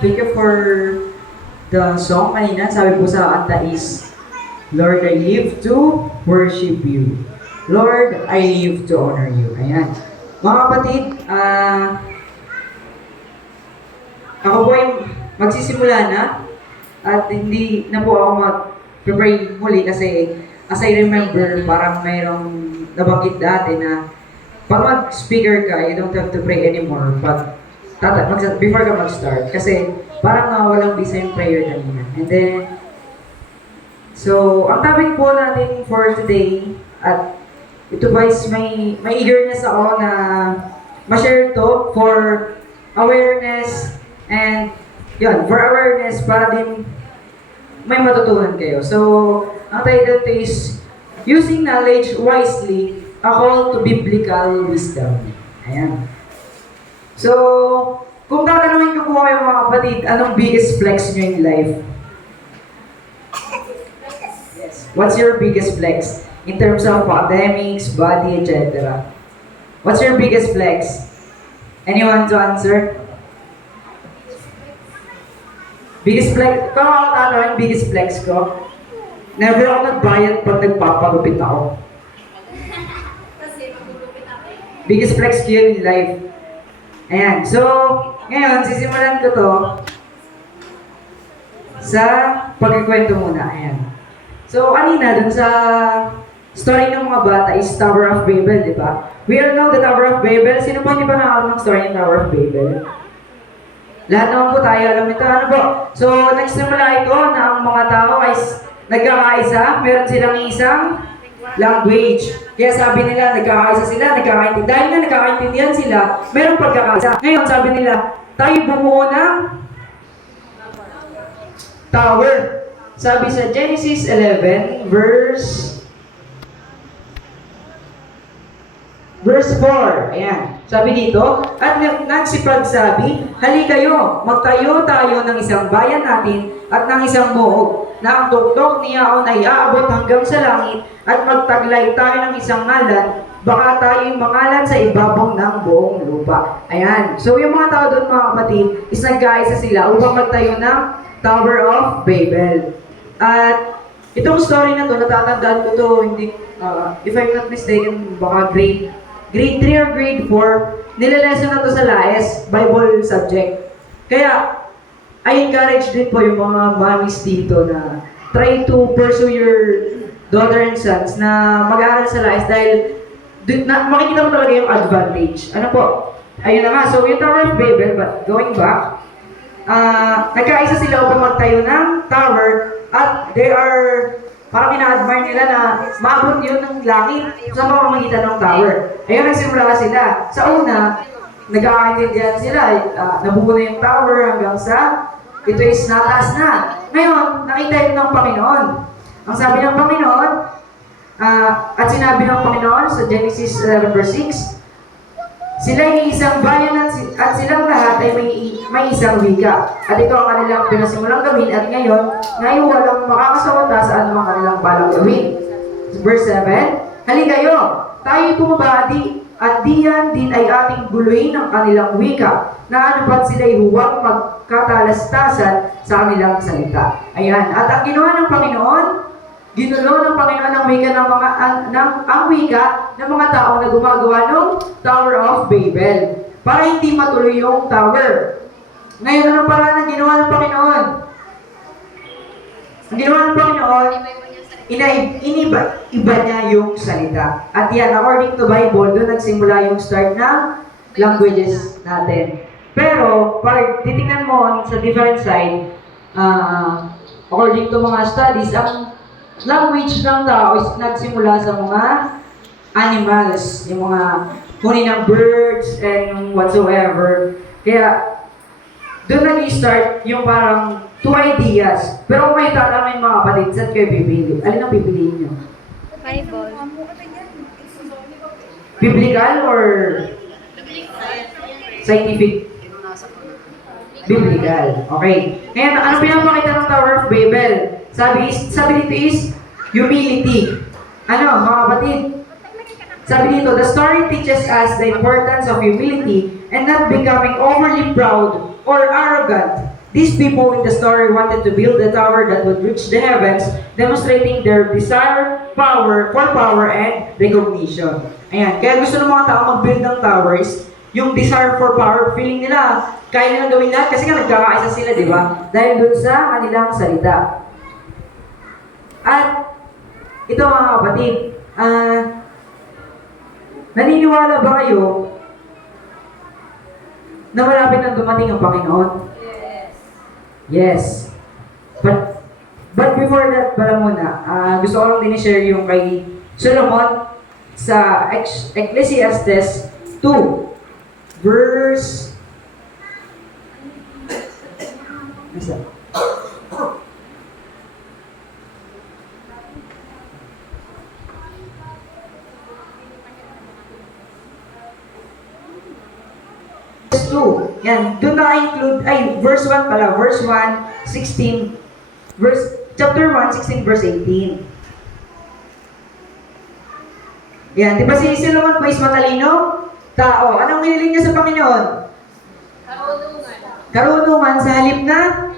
Thank you for the song kanina. Sabi po sa kanta is, Lord, I live to worship you. Lord, I live to honor you. Ayan. Mga kapatid, ako po ay magsisimula na at hindi na po ako mag-pray muli kasi as I remember, parang mayroong nabanggit dati na pag mag-speaker ka, you don't have to pray anymore. Before ka mag-start. Kasi parang walang bisa yung prayer kanina. And then, so, ang topic po natin for today, at ito guys, may eagerness ako na ma-share to for awareness and yun, for awareness para din may matutunan kayo. So, ang title to is Using Knowledge Wisely, a Call to Biblical Wisdom. Ayan. So, kung tatanungin ko po kayo mga kapatid, anong biggest flex nyo in life? Yes. What's your biggest flex? In terms of academics, body, etc. What's your biggest flex? Anyone to answer? Biggest flex? Kung ako tatanungin, biggest flex ko? Never ako nagbayad pag nagpapagupit ako. Biggest flex ko yun in life. Ayan. So, ngayon, sisimulan ko to sa pagkikwento muna. Ayan. So, kanina, dun sa story ng mga bata is Tower of Babel, di ba? We all know the Tower of Babel. Sino po hindi pa nakakaroon ng story ng Tower of Babel? Lahat naman po tayo alam ito. Ano po? So, nagsimula ito na ang mga tao ay nagkakaisa. Meron silang isang language. Kaya sabi nila, nagkakaisa sila, nagkakaintindihan. Dahil nga nagkakaintindihan sila, meron pagkakaisa. Ngayon, sabi nila, tayo bumuo ng tower. Sabi sa Genesis 11, verse 4. Ayan. Sabi dito, at nagsipagsabi, hali kayo, magtayo tayo ng isang bayan natin at ng isang muog, na ang tuktok niya ay aabot hanggang sa langit, at magtaglay tayo ng isang ngalan, baka tayo'y mangalan sa ibabaw ng buong lupa. Ayan. So yung mga tao doon mga kapatid, is nagkaisa sila upang magtayo ng Tower of Babel. At itong story na to, natatandaan ko to, hindi, if I'm not mistaken, baka grade 3 or grade 4, nililesson na to sa LAES, Bible subject. Kaya, I encourage din po yung mga mommies dito na try to pursue your daughter and sons na mag-aaral sa LAES dahil makikita mo talaga yung advantage. Ano po? Ayun na nga. So, yung Tower of Babel, but going back, nagkaisa sila upang magtayo ng tower at they are parang ina-admire nila na maabot yun ng langit sa pamamagitan ng tower. Ayun, nagsimula sila. Sa una, nagkakaintindihan sila. Nabuo na yung tower hanggang sa ito is nataas na. Ngayon, nakita yun ng Panginoon. Ang sabi ng Panginoon, at sinabi ng Panginoon sa Genesis 11 verse 6, sila ay isang bayan at silang lahat ay may isang wika. At ito ang kanilang pinasimulang gawin at ngayon walang makakasawata sa anumang kanilang balang gawin. Verse 7, hali kayo, tayo'y pumabadi at diyan din ay ating guluhin ang kanilang wika na anupat sila'y huwag magkatalastasan sa kanilang salita. Ayan. At ang ginawa ng Panginoon, ginulo ng Panginoon ang wika ang wika ng mga tao na gumagawa ng Tower of Babel para hindi matuloy yung tower. Ngayon, anong paraan ang ginawa ng Panginoon? Ang ginawa ng Panginoon, iba niya yung salita. At yan, according to Bible, doon nagsimula yung start ng languages natin. Pero, pag titingnan mo sa different side, according to mga studies, ang language ng tao is nagsimula sa mga animals, yung mga huni ng birds and whatsoever. Kaya, doon nag-start yung parang two ideas. Pero kung kayo tatanungin mga kapatid, saan kayo pipili? Alin ang pipiliin nyo? Bible. Biblical or scientific? Biblical. Okay. Ngayon, ano pinapakita ng Tower of Babel? Sabi dito is humility. Ano, mga kapatid? Sabi dito, the story teaches us the importance of humility and not becoming overly proud or arrogant These people in the story wanted to build a tower that would reach the heavens, demonstrating their desire, for power, and recognition. Ayan, kaya gusto ng mga tao mag-build ng towers, yung desire for power, feeling nila, kaya nilang gawin lahat kasi nga nagkakaisa sila, di ba? Dahil dun sa kanilang salita. At, ito mga kapatid, naniniwala ba kayo na malapit na dumating ang Panginoon? Yes. But before that, pala muna, gusto ko lang din i-share yung kay Solomon sa Ecclesiastes 2, verse... Nasa? Verse 2. Yan. Doon na-include, verse 1 pala. Verse 1, 16. Chapter 1, 16, verse 18. Yan. Di ba si Solomon po is matalino? Tao. Anong hiniling niya sa Panginoon? Karunungan. Karunungan sa halip na?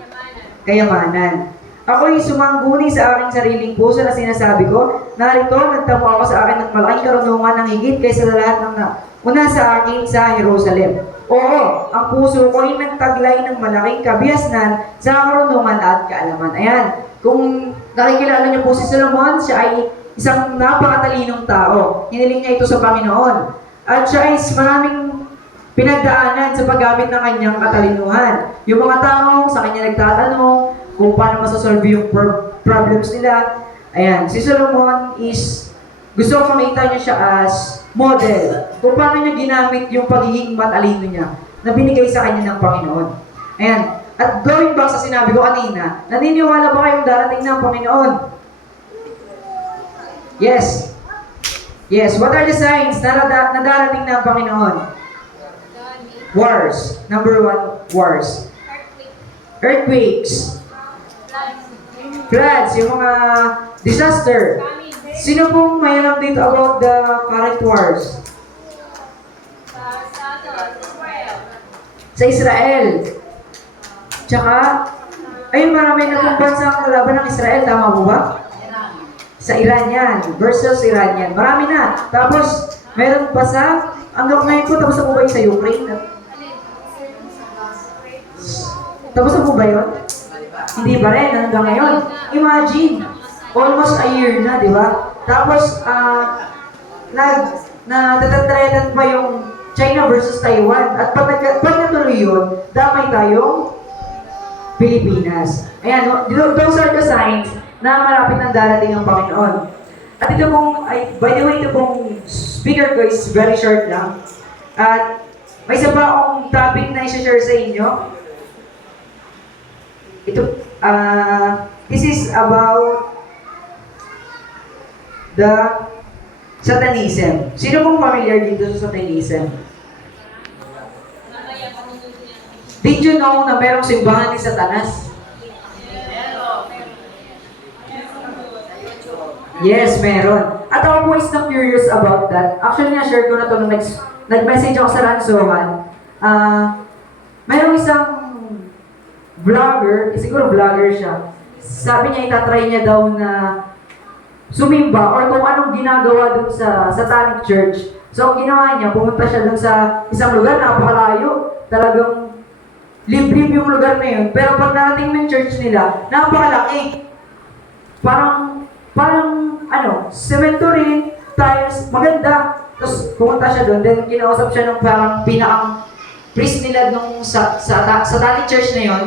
Kayamanan. Ako'y sumangguni sa aking sariling puso na sinasabi ko, narito, nagtamo ako sa akin ng malaking karunungan ng higit kaysa sa lahat ng una sa akin sa Jerusalem. Oo, ang puso ko'y nagtaglay ng malaking kabiasnan sa karunungan at kaalaman. Ayan, kung nakikilala niyo po si Solomon, siya ay isang napakatalinong tao. Hiniling niya ito sa Panginoon. At siya ay maraming pinagdaanan sa paggamit ng kanyang katalinuhan. Yung mga tao sa kanya nagtatanong kung paano masasolve yung problems nila. Ayan, si Solomon is, gusto ko makita niya siya as model kung paano niya ginamit yung pagiging matalino niya na binigay sa kanya ng Panginoon. Ayan, at going back sa sinabi ko kanina, naniniwala ba kayong darating ng Panginoon? Yes. Yes, what are the signs na darating ng Panginoon? Wars. Number 1, wars. Earthquakes. Floods, yung mga disaster. Sino pong may alam dito about the current wars? Sa Israel. Tsaka, ayun, marami na pong bansa ang kalaban ng Israel. Tama po ba? Sa Iran yan. Versus Iran yan. Marami na. Tapos, meron pa sa, hanggang ngayon po, tapos na po ba yung sa Ukraine? Tapos na po ba yun? Hindi pa rin, hanggang ngayon. Imagine, almost a year na, di ba? Tapos, natatatretan pa yung China versus Taiwan. At pag natuloy yun, damay tayong Pilipinas. Ayan, those are the signs na malapit ng darating ang Panginoon. At ito pong, by the way, ito pong speaker ko is very short lang. At may isa pa akong topic na i-share sa inyo. Ito, this is about the Satanism. Sino pong familiar dito sa Satanism? Did you know na merong simbahan ni Satanas? Yes, meron. At ako po is na-curious about that. Actually, na-share ko na ito nung nag-message ako sa Ransohan. Mayroong isang vlogger, siguro vlogger siya. Sabi niya, itatry niya daw na sumimba or kung anong ginagawa dun sa Satanic Church. So, ang ginawa niya, pumunta siya dun sa isang lugar, napakalayo. Talagang liblib yung lugar na yun. Pero pag narating ng church nila, napakalaki. Parang cemetery, tiles, maganda. Tapos pumunta siya doon, then kinausap siya ng parang pinakang priest nila nung sa Satanic Church na yon.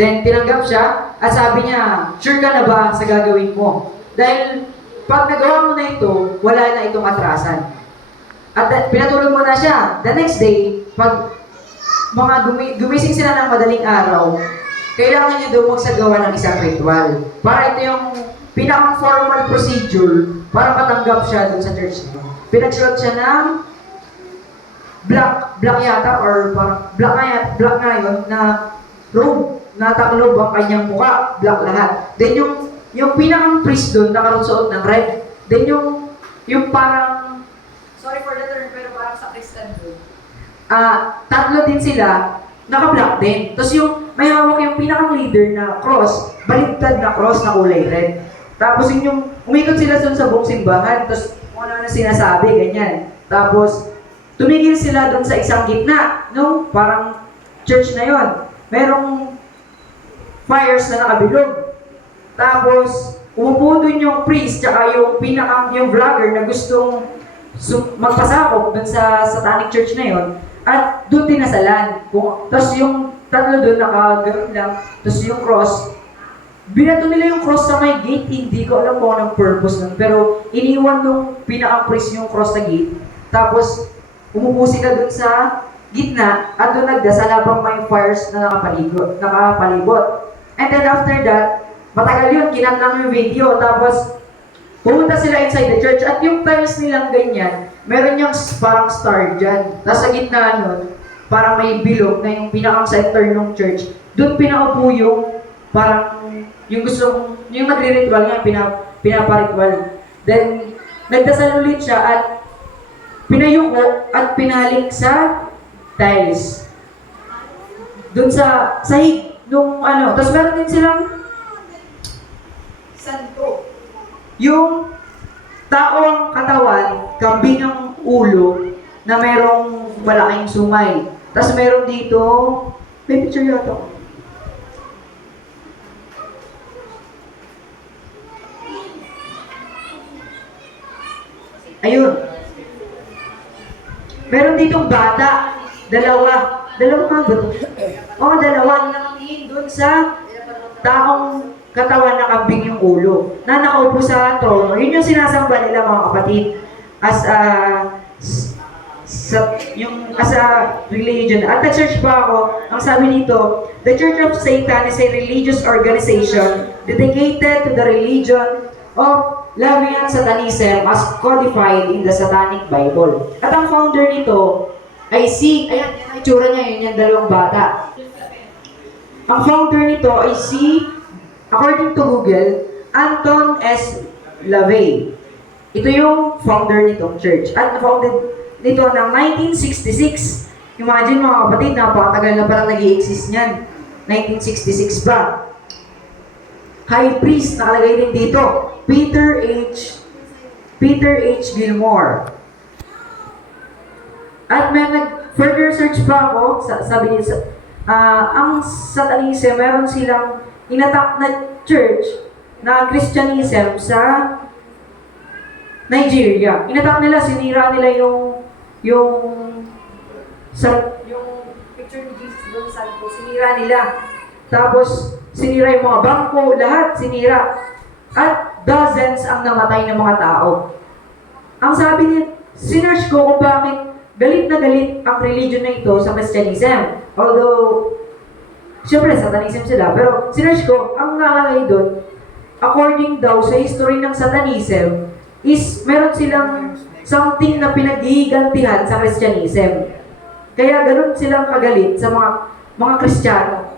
Then tinanggap siya at sabi niya, sure ka na ba sa gagawin mo? Dahil pag nagawa mo na ito, wala na itong atrasan. At pinatulog mo na siya. The next day, pag gumising sila ng madaling araw, kailangan niya daw magsagawa ng isang ritual. Para ito yung pinaka-formal procedure para matanggap siya dun sa church niya. Pinagsulat siya ng black yata, or parang black nga yun, na robe, na taklob ang kanyang mukha, black lahat. Then yung pinaka-priest dun, nakaroon ng red. Then yung parang, sorry for the term, pero parang sa Christian dun. Tatlo din sila, naka-black din. Tapos yung may hawak yung pinakang leader na cross, baligtad na cross na kulay red. Tapos yun yung umikot sila dun sa buong simbahan, tapos kung ano na sinasabi, ganyan. Tapos tumigil sila dun sa isang gitna, no? Parang church na yon. Merong fires na nakabilog. Tapos umupo dun yung priest, tsaka yung vlogger na gustong magpasakop dun sa satanic church na yon. At doon dinasalan. Tapos yung tatlo doon nakagano'n lang. Tapos yung cross, binato nila yung cross sa may gate. Hindi ko alam kung anong purpose nun. Pero iniwan nung pinaka-priest yung cross sa gate. Tapos umupo sila doon sa gitna at doon nagdasal habang may fires na nakapalibot. And then after that, matagal yun, kinat lang yung video. Tapos pumunta sila inside the church at yung tiles nilang ganyan, meron yung parang star dyan. Tapos sa gitna nun, parang may bilog na yung pinakang center ng church. Doon pinaupo yung parang yung yung nagre-ritual nga, pinaparitual. Then, nagdasal ulit siya at pinayuko at pinalik sa tiles. Doon sa sahig nung ano. Tapos meron din silang santo. Yung taong katawan, kambing ang ulo, na merong malaking sungay. Tapos meron dito, may picture yata. Ayun. Meron ditong bata, dalawa mga ba ito? Oo, dalawa nakatingin dun sa taong katawan na kambing yung ulo, na nakaupo sa trono. Yun yung sinasamba nila mga kapatid as a religion. At the church pa ako, ang sabi nito, the Church of Satan is a religious organization dedicated to the religion of Labian Satanism as codified in the Satanic Bible. At ang founder nito ay ayan, yung itsura niya, yun yung dalawang bata. Ang founder nito ay according to Google, Anton S. LaVey. Ito yung founder nitong church. At na-founded nito ng 1966. Imagine mga kapatid, napakatagal na parang nag-i-exist niyan. 1966 pa. High priest, nakalagay din dito. Peter H. Gilmore. At may further search pa ako, sabi niya, ang Satanism, meron silang inattack na church na Christianism sa Nigeria. Inattack nila, sinira nila yung picture ni Jesus doon sa santo, sinira nila. Tapos, sinira yung mga bangko, lahat sinira. At dozens ang namatay ng mga tao. Ang sabi niya, sinerch ko kung bakit galit na galit ang religion na ito sa Christianism. Although, siyempre, Satanism sila. Pero, sinerch ko, ang nakalagay doon, according daw sa history ng Satanism, is meron silang something na pinaghihigantihan sa Christianism. Kaya ganun silang kagalit sa mga Kristiyano.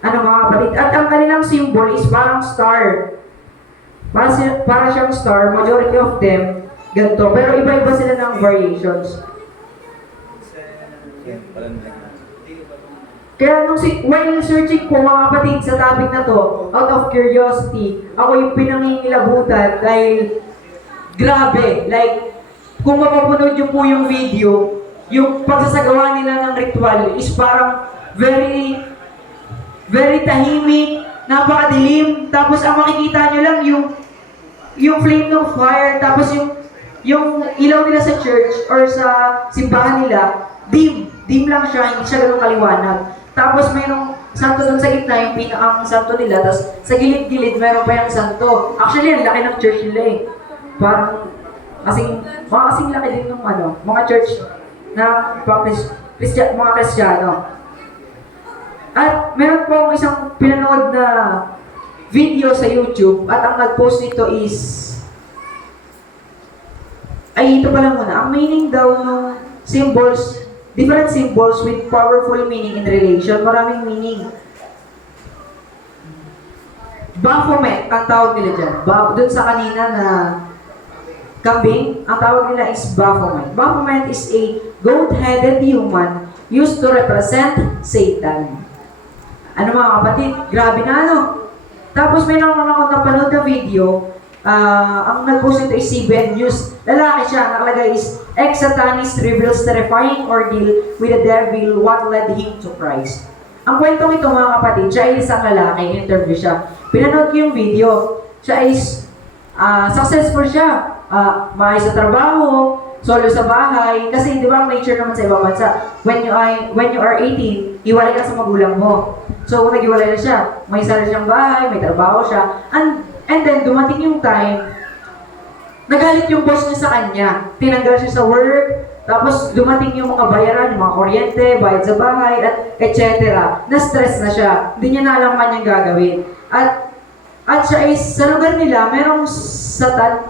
Mga kapatid. At ang kanilang symbol is parang star. Para siyang star, majority of them, ganito. Pero iba-iba sila ng variations. Kaya while searching po mga kapatid sa topic na to, out of curiosity, ako yung pinangingilabutan dahil grabe. Like, kung mapapanood nyo po yung video, yung pagsasagawa nila ng ritual is parang very tahimik, napakadilim, tapos ang makikita nyo lang yung flame ng fire, tapos yung ilaw nila sa church or sa simbahan nila, dim lang siya, hindi siya ganun kaliwanag. Tapos mayroong santo doon sa gitna, yung pinakang santo nila, tapos sa gilid-gilid mayroon pa yung santo. Actually, ang laki ng church nila eh. Parang, kasing laki din ng mga church na mga Kristiyano. At meron po akong isang pinanood na video sa YouTube at ang nag-post nito ito pala muna. Ang meaning daw ng symbols, different symbols with powerful meaning in relation. Maraming meaning. Baphomet, ang tawag nila dyan. Doon sa kanina na kambing, ang tawag nila is Baphomet. Baphomet is a goat-headed human used to represent Satan. Ano mga kapatid? Grabe na ano? Tapos may naman ako napanood na video, ang nag-post nito is CBN News. Lalaki siya, nakalagay is, ex-satanist reveals terrifying ordeal with the devil, what led him to Christ. Ang kwentong ito mga kapatid, siya ay isang lalaki, interview siya. Pinanood ko yung video, siya is successful siya. Maayos sa trabaho, solo sa bahay, kasi di ba ang nature naman sa ibang bansa, when you are 18, hiwalay ka sa magulang mo. So, nag-iwalay na siya. May sarili siyang bahay, may trabaho siya. And then, dumating yung time, nagalit yung boss niya sa kanya. Tinanggal siya sa work, tapos dumating yung mga bayaran, yung mga kuryente, bayad sa bahay, at etc. Na-stress na siya. Hindi niya na alam kanyang gagawin. At siya is, sa lugar nila, merong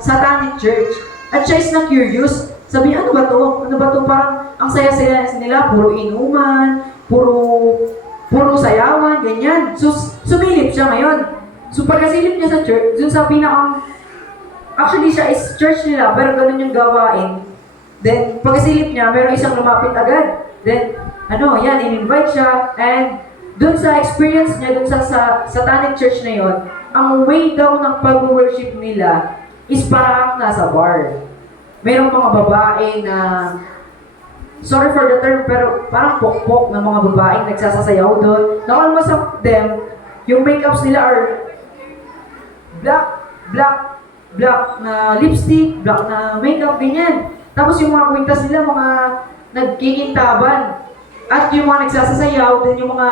satanic church. At siya is na-curious. Sabi, ano ba to? Ano ba to? Parang ang saya-saya nila, puro inuman, puro sayawan, ganyan. So, sumilip siya ngayon. So, pagkasilip niya sa church, dun sa actually siya is church nila, pero ganun yung gawain. Then, pagkasilip niya, meron isang lumapit agad. Then, in-invite siya, and dun sa experience niya, dun sa satanic church na yon, ang way daw ng pag-worship nila is parang nasa bar. Merong mga babae na, sorry for the term, pero parang pokpok ng mga babaeng nagsasasayaw doon. Na almost of them, yung makeups nila are black na lipstick, black na makeup, ganyan. Tapos yung mga kwintas nila, mga nagkikintaban. At yung mga nagsasasayaw, din yung mga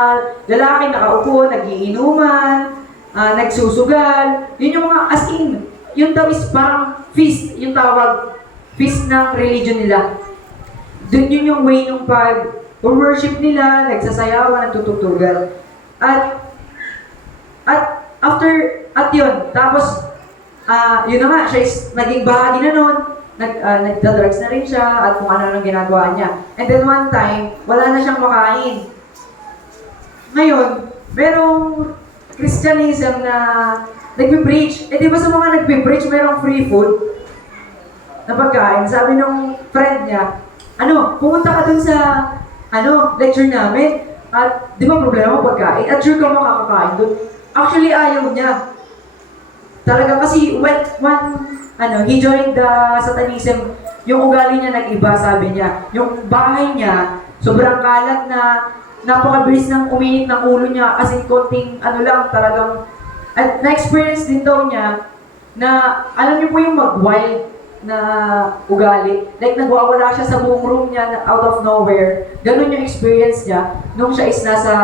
lalaki nakaupo, nagiinuman, nagsusugal. Yun yung mga, as in, yun daw is parang feast, yung tawag, feast ng religion nila. Doon yun yung way ng pag-worship nila, nagsasayawan, nagtututugal. At yun, tapos, yun na nga, siya is naging bahagi na nun, nagda-drugs na rin siya, at kung ano nang ginagawa niya. And then one time, wala na siyang makain. Ngayon, merong Christianism na nagbe-preach. Eh di ba sa mga nagbe-preach, merong free food na pagkain. Sabi nung friend niya, pumunta ka dun sa, lecture namin, at di ba problema mo pagkain? At sure ka makakakain dun. Actually, ayaw niya. Talaga kasi he joined the Satanism, yung ugali niya nag-iba, sabi niya. Yung bahay niya, sobrang kalat na, napakabilis ng uminit ng ulo niya, as in konting, talagang, at na-experience din daw niya, na, alam niyo po yung mag-wild na ugali. Like, nagwawala siya sa buong room niya out of nowhere. Ganun yung experience niya nung siya is nasa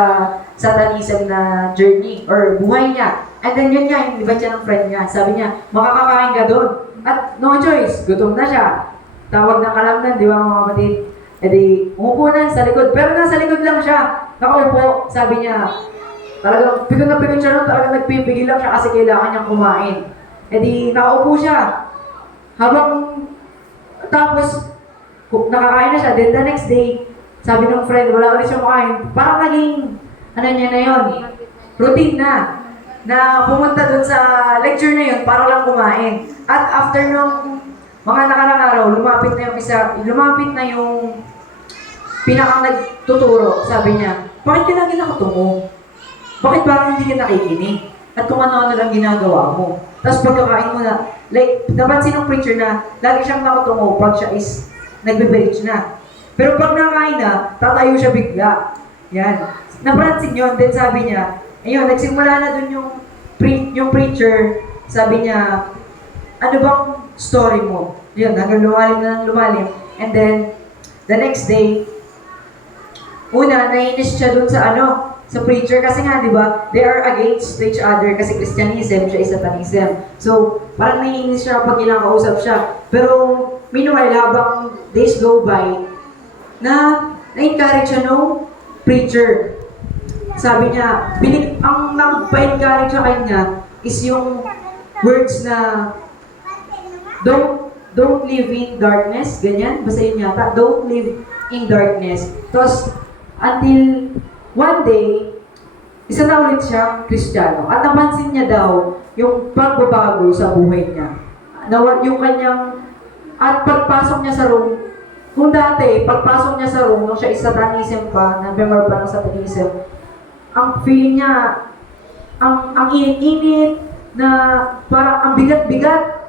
Satanism na journey or buhay niya. And then yun nga, invite siya ng friend niya. Sabi niya, makakakain ka doon. At no choice, gutom na siya. Tawag ng kalamnan, di ba mga kapatid? E di, umupo na sa likod. Pero nasa likod lang siya. Nakaupo, sabi niya. Talagang pikon na pikon siya nun, talagang nagpipigil lang siya kasi kailangan niyang kumain. E di, nakaupo siya. Tapos, nakakain na siya. Then the next day, sabi ng friend, wala ka rin siya makain. Parang naging, niya na yon, routine na pumunta dun sa lecture na yun para lang kumain. At after nung mga nakarang araw, lumapit na yung pinakang nagtuturo. Sabi niya, bakit ka lagi nakatungo? Bakit parang hindi ka nakikinig? At kung ano-ano lang ginagawa mo. Tapos pagkakain mo na, like, napansin ng preacher na lagi siyang nakatungo pag siya is nagbe-preach na. Pero pag nakain na, tatayo siya bigla. Yan. Napansin yun, then sabi niya, ayun, nagsimula na dun yung preacher, sabi niya, ano bang story mo? Yun, hanggang lumalim na ng lumalim. And then, the next day, nainis siya dun sa sa preacher kasi nga, di ba, they are against each other kasi Christianism, siya is Satanism. So, parang naiinis siya pag kinakausap siya. Pero, meanwhile, habang days go by, na-encourage siya no preacher. Sabi niya, ang nagpa-encourage sa kanya is yung words na don't live in darkness, ganyan, basta yun yata, don't live in darkness. Tapos, until one day, isa na ulit siyang Kristiyano. At napansin niya daw yung pagbabago sa buhay niya. Yung kanyang, at pagpasok niya sa room, kung dati, pagpasok niya sa room, nung siya is satanism pa, na member pa ng satanism, ang feeling niya, ang init-init, na parang ang bigat-bigat.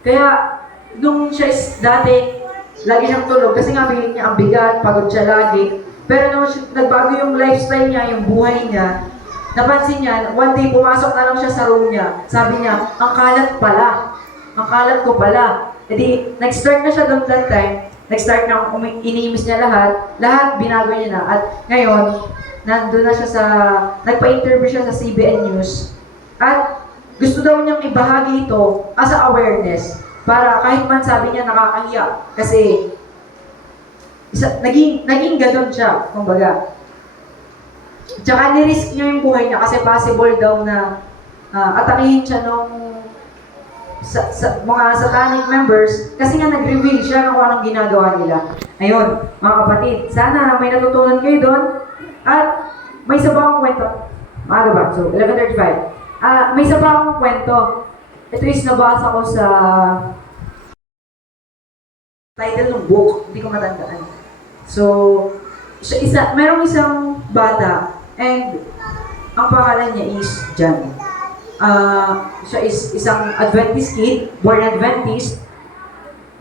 Kaya, nung siya is dati, lagi siyang tulog, kasi nga feeling niya ang bigat, pagod siya lagi. Pero nung nagbago yung lifestyle niya, yung buhay niya, napansin niya, one day pumasok na lang siya sa room niya, sabi niya, ang kalat pala. Ang kalat ko pala. E di, nag-start na siya doon that time, nag-start na iniimis niya lahat binago niya na. At ngayon, nandun na siya nagpa-interview siya sa CBN News. At gusto daw niyang ibahagi ito as a awareness, para kahit man sabi niya nakakahiya, kasi naging ganun siya, kumbaga. Tsaka nirisk niya yung buhay niya kasi possible daw na atakihin siya nung mga satanic members kasi nga nag-reveal siya kung anong ginagawa nila. Ayun, mga kapatid, sana may natutunan kayo doon. At may isa pa akong kwento. Maaga ba? So, 11:35. May isa pa akong kwento. Ito is nabasa ko sa title ng book. Hindi ko matandaan. So, merong isang bata and ang pangalan niya is John. Siya is isang Adventist kid, born Adventist.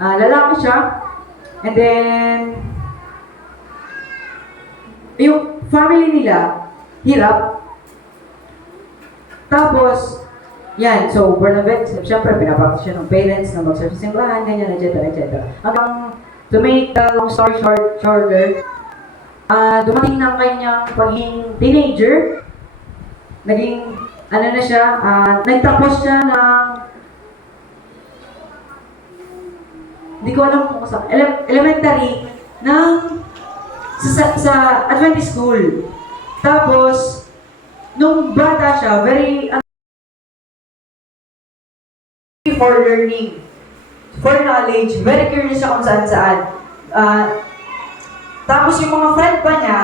Lalaki siya. And then, yung family nila, hirap. Tapos, yan, so born Adventist, syempre pinapakita siya ng parents na mag-serve sa simbahan, ganyan, etc. Hanggang, to make the long story shorter, dumating ng kanyang pagiging teenager, naging na siya, nagtapos siya ng, hindi ko alam kung sa elementary, sa Adventist school. Tapos, nung bata siya, very, for learning, for knowledge, very curious siya kung saan-saan. Tapos yung mga friend pa niya,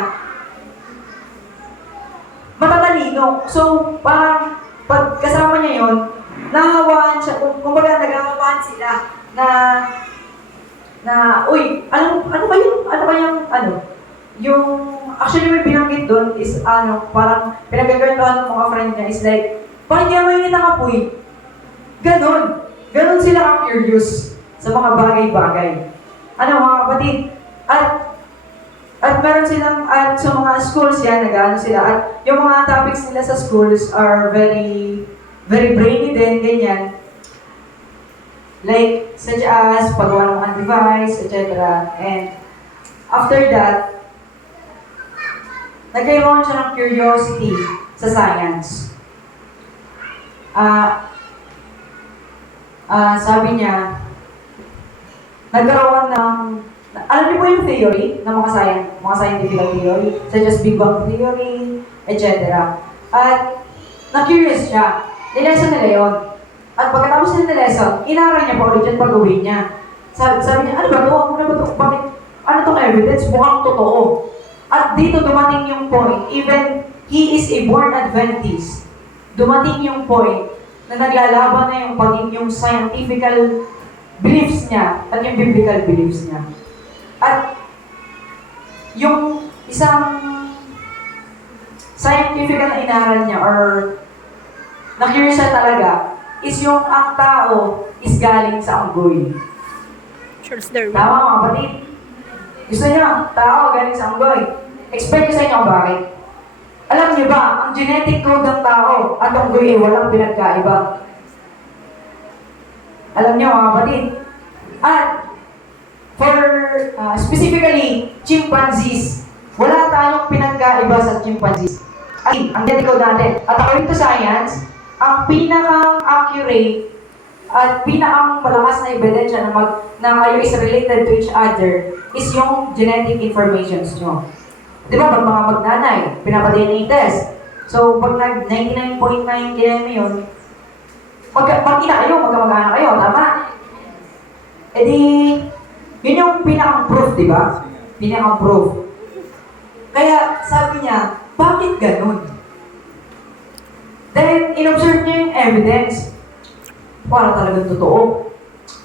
matatalino. So, parang pag kasama niya yon, nahahawaan siya, kumbaga naghahawaan sila uy, ano ba yung, actually may binanggit doon is, parang pinagaganoan ng mga friend niya is like, parang hindi mainit ang apoy. Ganon sila ka-curious sa mga bagay-bagay. Mga kapatid, at meron silang, sa mga schools yan, nag-ano sila, at yung mga topics nila sa schools are very, very brainy din, ganyan. Like, such as, paggawa ng anti-vice, etc. And, after that, nagkaroon siya ng curiosity sa science. Sabi niya, nagkaroon ng, alam niyo po yung theory ng mga scientific theory, such as Big Bang Theory, etc. At na-curious siya. Nileson nila yun. At pagkatapos nila lesson, inaral niya pa ulit yung pag-uwi niya. Sabi niya, ano ba ito? Bakit? Ano itong evidence? Mukhang totoo. At dito dumating yung point, even he is a born Adventist, dumating yung point na naglalaban na yung scientific beliefs niya at yung biblical beliefs niya. At yung isang scientific na inaral niya or na-curious siya talaga is yung ang tao is galing sa unggoy. Charles Darwin. Tama mga kapatid? Gusto niya, tao galing sa unggoy. Expect ko sa inyo bakit? Alam niyo ba, ang genetic code ng tao at unggoy ay walang pinagkaiba. Alam niyo mga kapatid? At for specifically, chimpanzees, wala tayong pinagkaiba sa chimpanzees. Ay, ang genetic code natin. At according to science, ang pinaka-accurate at pinaka-malakas na ebidensya na kayo is related to each other is yung genetic informations nyo. Di ba, pag mga magnanay, pinapa-DNA test. So, pag nag-99.9 DNA yun, mag-ina kayo, magkamag-anak kayo, tama? E di, yun yung pinaka-proof, di ba? Pinaka-proof. Kaya, sabi niya, bakit ganun? Then, in-observe niya yung evidence. Para talagang totoo.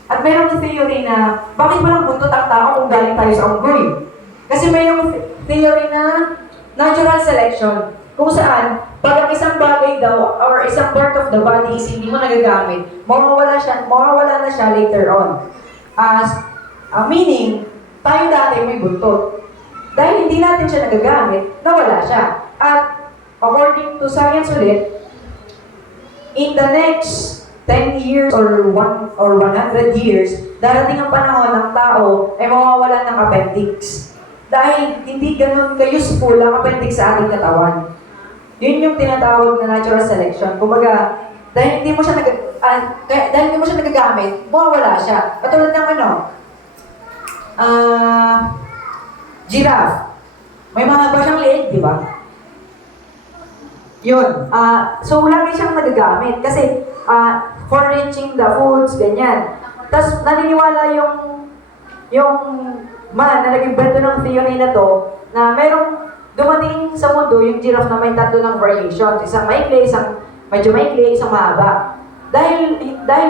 At mayroong theory na, bakit walang buntot ang tao kung galing tayo sa unggoy? Kasi mayroong theory na natural selection, kung saan, pag ang isang bagay daw, or isang part of the body is hindi mo nagagamit, mawawala na siya later on. Meaning, tayo dati may buntot. Dahil hindi natin siya nagagamit, nawala siya. At according to science ulit, in the next 10 years or 100 years, darating ang panahon ng tao ay mawawalan ng appendix. Dahil hindi ganun ka-useful ang appendix sa ating katawan. Yun yung tinatawag na natural selection. Kumbaga, dahil hindi mo siya nagagamit, mawawala siya. Katulad ng giraffe. May mga ba siyang leeg, di ba? Yun. So, lagi siyang nagagamit. Kasi, for reaching the foods, ganyan. Tapos, naniniwala yung man na nag-invento ng theory na to, na merong dumating sa mundo yung giraffe na may tatlo ng variation. Isang maikli, isang medyo maikli, isang mahaba. Dahil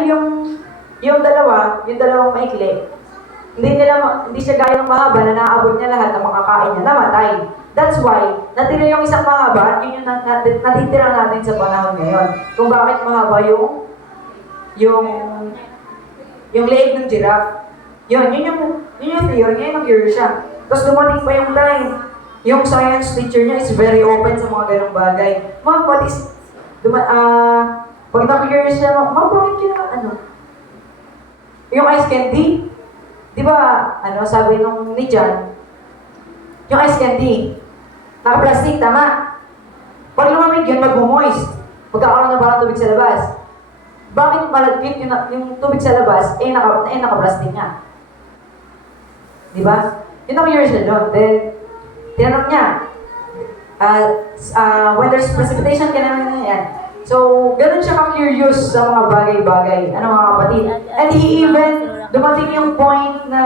yung dalawang maikli, hindi siya gaya ng mahaba na naaabot niya lahat ng makakain niya, namatay. That's why, natira yung isang mahaba, yun yung natitira natin sa panahon ngayon. Kung bakit mahaba yung leeg ng giraffe. Yun yung theory, ngayon nag-cure siya. Tapos dumating pa yung time, yung science teacher niya is very open sa mga ganong bagay. Ma'am, pag nag-cure siya, ma'am, bakit yung ice candy? Di ba, sabi ni Jan, yung ice candy, naka-plastic, tama. Pag lumamig yun, mag-moist. Pagkakaroon na parang tubig sa labas. Bakit malagkit yung tubig sa labas, naka-plastic nga? Di ba? Yun ang curious siya doon. Then, tinanong niya, when there's precipitation, kailangan na yan. So, ganun siya ka-curious sa mga bagay-bagay. Mga kapatid? And he even, dumating yung point na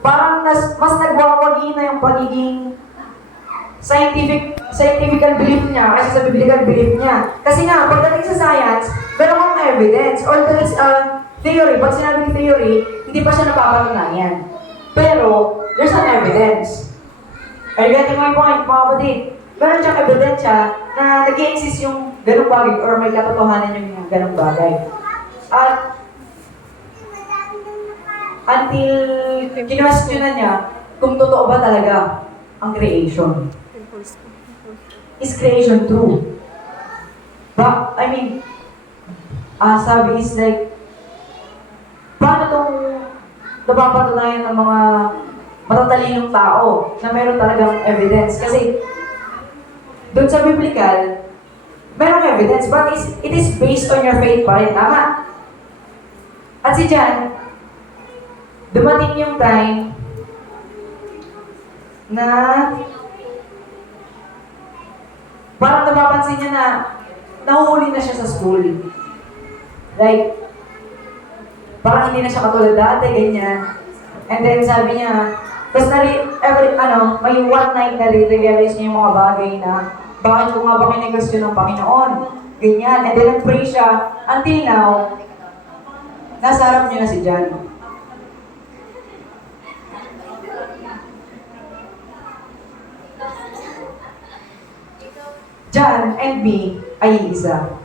parang mas nagwawagi na yung pagiging scientifical belief niya kasi sa biblical belief niya. Kasi nga, pagdating sa science, meron kang evidence. Although it's a theory, pag sinabing theory, hindi pa siya napapatunayan. Pero, there's an evidence. Are you getting my point, mga kapatid? Meron siyang ebidensya na nag-i-exist yung ganong bagay or may katotohanan yung ganong bagay. At until kinwestiyon na niya kung totoo ba talaga ang creation. Is creation true? Sabi is like, paano itong napapatunayan ng mga matatalinong tao na meron talagang evidence? Kasi doon sa biblical, merong evidence, but it is based on your faith pa rin, tama? At si Jan, dumating yung time na parang napapansin niya na nahuhuli na siya sa school. Like, parang hindi na siya katulad dati, ganyan. And then sabi niya, tapos may one night na realize niya yung mga bagay na bakit ko nga ba kinegwestiyon ng Panginoon? Ganyan. And then nag-pray siya. Until now, nasa harap niya na si Jan. Jan and me ay isa.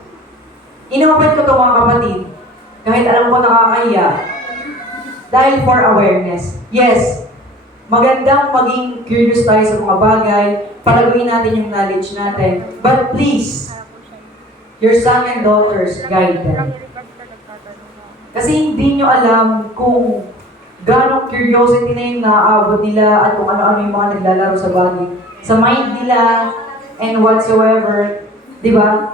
Inopen ko ito mga kapatid, kahit alam ko nakakahiya, dahil for awareness. Yes, magandang maging curious tayo sa mga bagay, palaguin natin yung knowledge natin. But please, your son and daughters, guide them. Kasi hindi nyo alam kung gano'ng curiosity na yung naaabot nila at kung ano-ano yung mga naglalaro sa bagay. Sa mind nila, and whatsoever, di ba?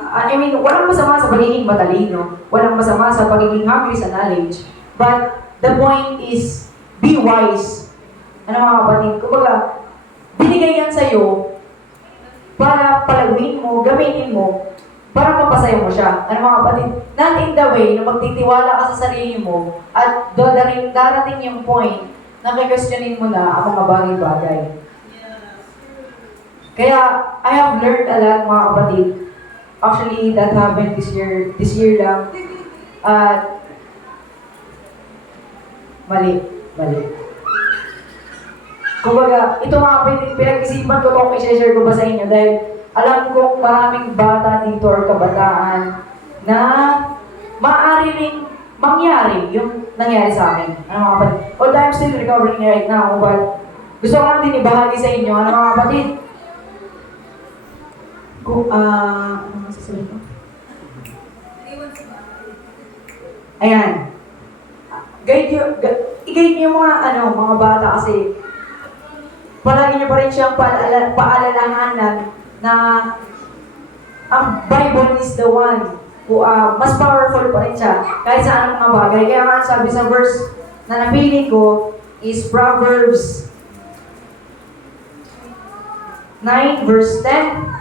Walang masama sa pagiging matalino. Walang masama sa pagiging hungry sa knowledge. But the point is, be wise. Mga kapatid? Kumbaga, binigay yan sa'yo para palaguin mo, gamitin mo, para mapasaya mo siya. Mga kapatid? Not in the way na magtitiwala ka sa sarili mo at darating yung point na kikwestyunin mo na ang mga bagay-bagay. Kaya, I have learned a lot, mga kapatid. Actually, that happened this year lang. Mali. Mali. Kumbaga, ito mga pinag-isipan ko kung i-share ko ba sa inyo dahil alam kong maraming bata dito or kabataan na maaari ring mangyari yung nangyari sa akin. Ano mga kapatid? Although I'm still recovering right now, but gusto ko lang din ibahagi sa inyo, ano mga kapatid? Kung, ano masasabi ko? Ayan. I-guide niyo yung mga bata kasi palagi niyo pa rin siyang paalalahanan na ang Bible is the one who, mas powerful pa rin siya kahit sa anong mga bagay. Kaya nga sabi sa verse na napili ko is Proverbs 9 verse 10.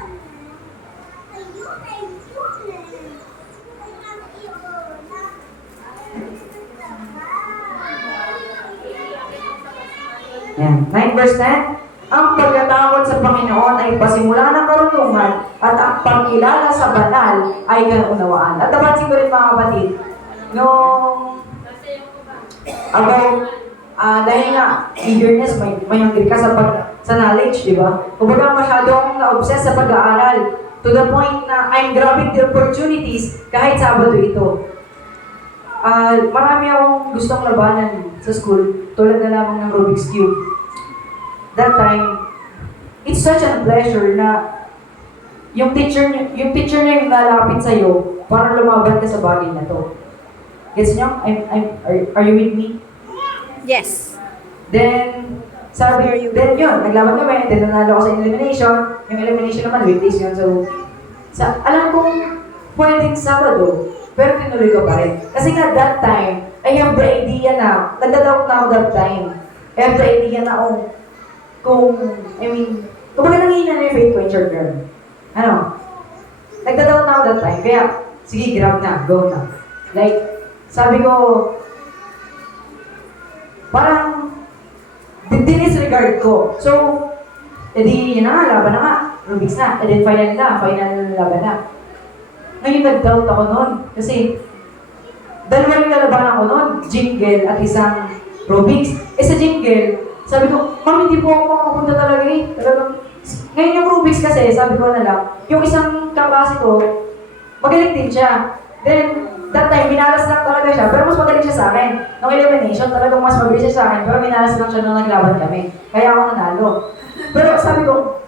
Yan. 9 verse 10. Ang pagkatakot sa Panginoon ay pasimula ng karunungan at ang pagkilala sa banal ay kaunawaan. At napansin ko rin mga kapatid, nung dahil nga, eagerness, may hungry ka sa knowledge, di ba? Kumbaga masyado akong na-obsess sa pag-aaral to the point na I'm grabbing the opportunities kahit Sabado ito. Marami akong gustong labanan sa school, tulad na lamang ng Rubik's Cube. That time, it's such a pleasure na yung teacher niya yung lalapit sa'yo para lumaban ka sa bagay na to. Gets nyo? Are you with me? Yes. Then, naglaban kami, then nanalo ako sa elimination. Yung elimination naman, weekdays yun. So, alam kong pwedeng Sabado, pero tinuloy ko pa rin. Kasi nga, that time, I have the idea na, nagdadoubt na ako that time. I have the idea na kumbaga nanghihina na yung faith ko in short term. Nagdadoubt na ako that time. Kaya, sige, grab na, go na. Like, sabi ko, parang, dinisregard ko. So, edi, yun na nga, laban na nga. Rubik's na. And then final laban na. Ngayon nag-doubt ako noon. Kasi, dalawa yung lalabanan ko noon. Jingle at isang Rubik's. Sa jingle, sabi ko, ma'am, hindi po ako makapunta talaga eh. Ngayon yung Rubik's kasi, sabi ko na lang, yung isang kaklase ko, magaling din siya. Then, that time, minalas lang talaga siya, pero mas magaling siya sa akin. Nung elimination, talagang mas mabilis siya sa akin, pero minalas lang siya nung naglaban kami. Kaya ako nanalo. Pero sabi ko,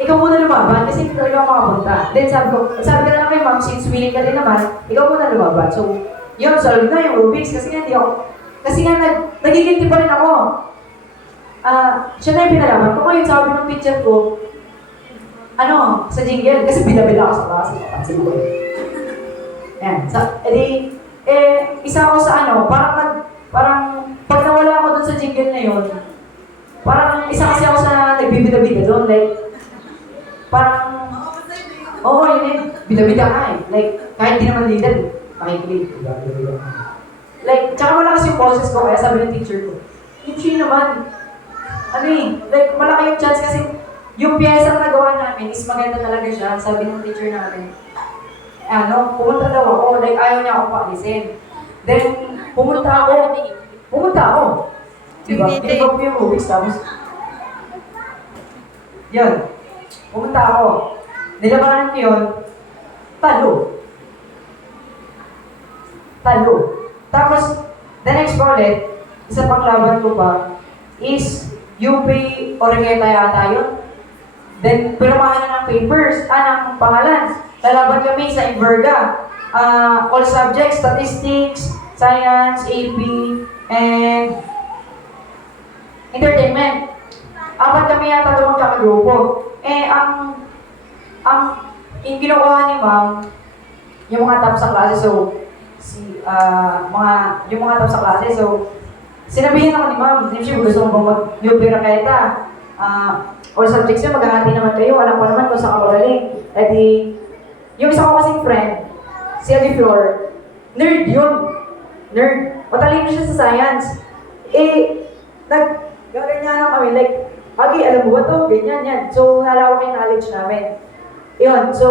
ikaw muna lumaban kasi hindi talaga ako makapunta. Then sabi ko na lang kay ma'am, since willing ka rin naman, ikaw muna lumaban. So, yun, solve na yung Rubik's kasi nga nagigilty pa rin ako. Siya na yung pinalaman ko. Ngayon, sabi ng teacher ko, sa jingle, kasi bila-bila ako sa klase. Pansin ko Ayan. Isa ako sa parang pag nawala ako dun sa jingle na yun, parang isa kasi ako sa nagbibida-bida doon. Like, parang, yun eh, bida-bida ka eh. Like, kahit di naman leader, makikilig. Like, tsaka wala kasi yung boses ko, kaya sabi ng teacher ko, hindi naman, like, malaki yung chance kasi yung piyesa na nagawa namin is maganda talaga siya, sabi ng teacher namin. Pumunta daw ako, like, ayaw niya ako paalisin. Then, pumunta ako. Diba? Hindi ko yung Rubik's, tapos, yun, pumunta ako. Nilabanan ko yun, talo. Tapos, the next ulit, isa pang laban ko pa, is UP Origueta yata yun. Then, pirmahan na ng papers, ng pangalan. Lalaban kami sa Inverga. All subjects, statistics, science, AP, and entertainment. 4 kami yata doon magkakagrupo. Yung kinukuha ni ma'am, yung mga top sa klase, so, yung mga top sa klase, so, sinabihin ako ni ma'am, siyempre gusto mo bang mag-nuclear raketa? All subjects yun, maghahati naman kayo, alam ko naman kung saan ka magaling. Yung isa ko kasing friend, si Adi Flor, nerd yun. Matalino siya sa science. Ganyan kami, like, Agi, alam mo ba to? Ganyan, yan. So, nalawak yung knowledge namin. Yun, so,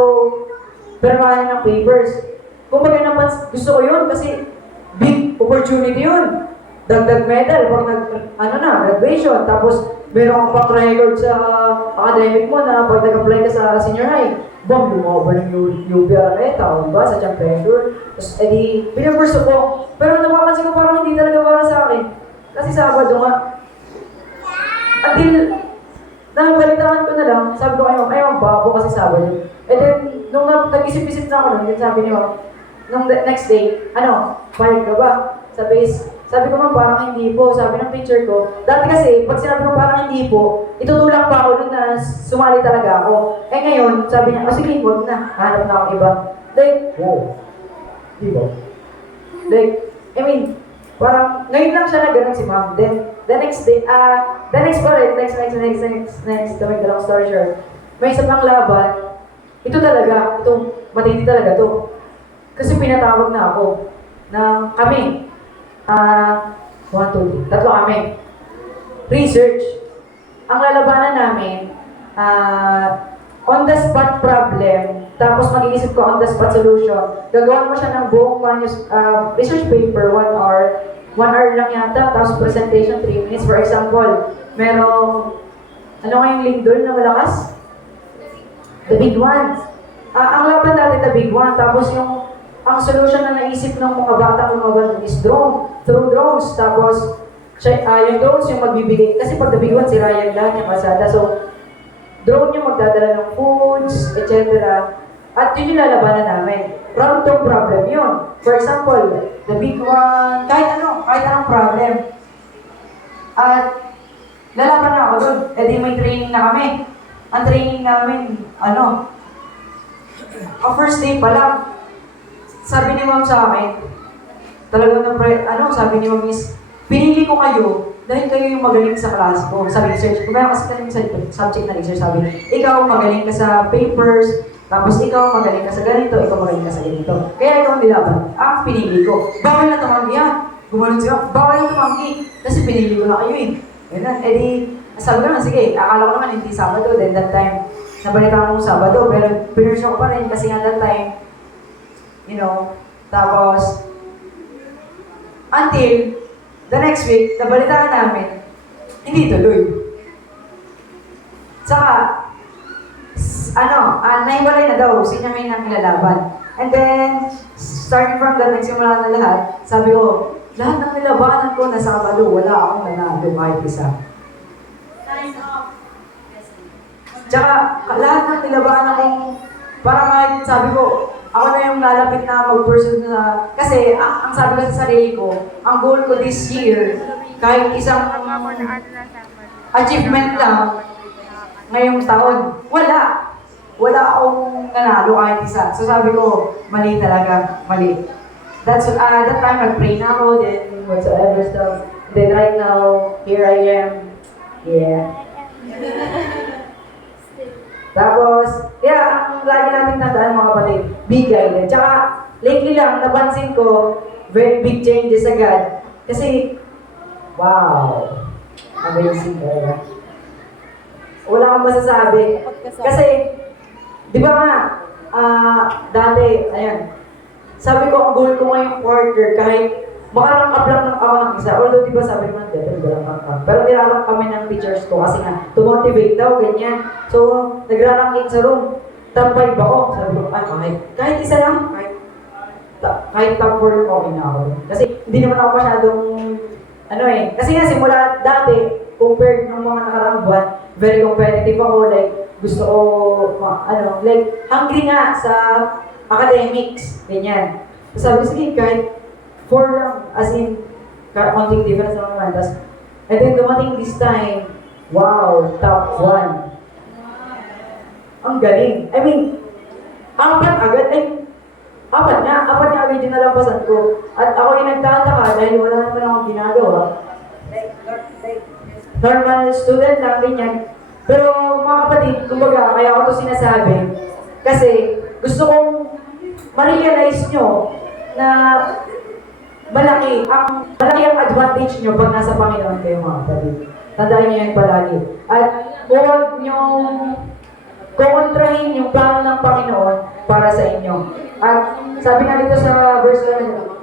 pirmahan ng papers. Kung baga naman, gusto ko yun kasi big opportunity yun. dagdag medal pag graduation. Tapos, meron kang record sa academic mo na pag nag-apply ka sa senior high, bam, lumaba ng UPRA, tawag ba, sa championship. Tapos, edi, pinapurso ko. Pero napapansin ko parang hindi talaga para sa akin. Kasi Sabado nga. Until, nabalitaan ko na lang, sabi ko kayo, ayaw, babo kasi Sabado. And then, nung nag-isip-isip na ako nun, sabi niyo, nung next day, payag ka ba? Sabi ko man parang hindi po, sabi ng teacher ko. Dati kasi, pag sinabi ko parang hindi po, itutulak pa ako nun na sumali talaga ako. Eh ngayon, sabi niya, sige, huwag na, hanap na akong iba. Like, wow, di ba? Like, I mean, parang, ngayon lang siya na ganun si ma'am. Then, the next, to make the long story short, may isa pang laban, ito talaga, matindi talaga to. Kasi pinatawag na ako, na kami, 1, 2, 3, tatlo kami. Research. Ang lalabanan namin, on the spot problem, tapos mag-iisip ko on the spot solution. Gagawan mo siya ng buong research paper, 1 hour. 1 hour lang yata, tapos presentation 3 minutes. For example, merong, ano kayong link doon na malakas? The big one. Ang laban dati, the big one. Tapos ang solution na naisip ng mga batang lumaban is drone. Through drones. Tapos, yung drones yung magbibigay. Kasi pag the big one, si Ryan lang yung kasada. So, drone yung magdadala ng foods, etc. At yun yung lalabanan namin. Round tong problem yun. For example, the big one, kahit anong problem. At lalaban na ako dun. E di may training na kami. Ang training namin, first day pa lang, sabi ni ma'am sa akin, talagang sabi ni ma'am is, pinili ko kayo dahil kayo yung magaling sa klase ko, sa research. Kung kaya kasi kami sa subject na research, sabi, ikaw magaling ka sa papers, tapos ikaw magaling ka sa ganito, ikaw magaling ka sa ganito. Kaya ikaw ang nilaban. Pinili ko. Bawal na tumanggi yan. Gumanon siya, bawal na tumanggi. Kasi pinili ko na kayo eh. Ganun, sabi ko naman, sige, akala ko naman hindi Sabado. Then that time, nabalitaan ko Sabado, pero pinursyo ko pa rin kasi nga that time, tapos, until the next week, nabalitaan namin, hindi tuloy. Saka, naiwalay na daw, sino may nang nilalaban. And then, starting from that, nagsimula na lahat, sabi ko, lahat ng nilabanan ko na Sabado, wala akong nanalo kahit isa. Tsaka, lahat ng nilabanan kong, para kahit sabi ko, ako na yung lalapit na mag-pursue na, kasi ang sabi ko sa sarili ko, ang goal ko this year, kahit isang achievement lang, ngayong taon, wala akong nanalo kahit isa. So sabi ko, mali talaga, mali. That time, nag-pray na ako, then whatsoever stuff. Then right now, here I am. Yeah. Tapos, ang lagi natin tandaan mga kapatid, be guided. Tsaka, lately lang, napansin ko, very big changes agad. Kasi, wow, amazing talaga. Wala akong masasabi. Kasi, di ba nga, dati, sabi ko, ang goal ko ngayong quarter, kahit makarangkap lang ng ako ng isa. Although, di ba sabi naman, pero nilalang kami ng teachers ko kasi nga, to-motivate daw, ganyan. So, nagraranking sa room. Top 5 ako. Sabi ko, kahit isa lang, kahit top 4 okay na ako. Kasi hindi naman ako masyadong, kasi nga simula dati, compared ng mga nakaraang buwan, very competitive ako, like, gusto ko, hungry nga sa academics, ganyan. So, sabi ko, sige, kahit 4 lang, as in, konting difference lang naman. And then dumating this time, wow, top 1. Ang galing. I mean, apat nga agad yung nalampasan ko. At ako yung nagtataka dahil wala naman akong ginagawa. Like, normal student lang, ganyan. Pero mga kapatid, kumbaga, kaya ako ito sinasabi. Kasi gusto kong ma-realize nyo na malaki ang advantage nyo pag nasa Panginoon kayo mga kapatid. Tandaan nyo yan palagi. At huwag nyo kukontrahin yung plano ng Panginoon para sa inyo. At sabi nga dito sa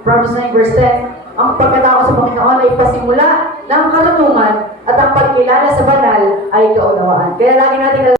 Proverbs 9 verse 10, ang pagkatao sa Panginoon ay pasimula ng karunungan at ang pagkilala sa banal ay kaunawaan. Kaya lagi natin